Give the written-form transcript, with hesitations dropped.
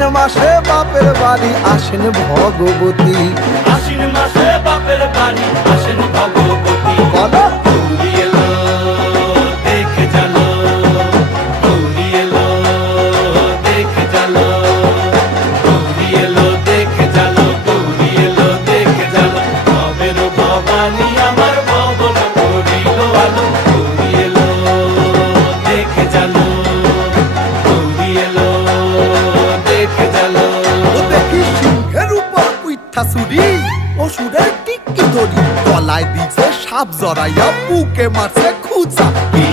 আশ্বিন মাসে বাপের বাড়ি আসেন ভগবতী। আশ্বিন মাসে বাপের বাড়ি আসেন ভগবতী। বলো গৌরী এলো দেখে জালো, গৌরী এলো দেখে জালো, গৌরী এলো দেখে জালো, গৌরী এলো দেখে জালো। ভবের ভবানী আমার ভবন করিল আলো। গৌরী এলো দেখে জালো, গৌরী এলো দেখে জালো। ও দেখি সিংহের উপর উইঠা চুরি, অসুরের টিকি ধরি, গলায় দিছে সাপ জড়াইয়া বুকে মারছে খুঁচা। কি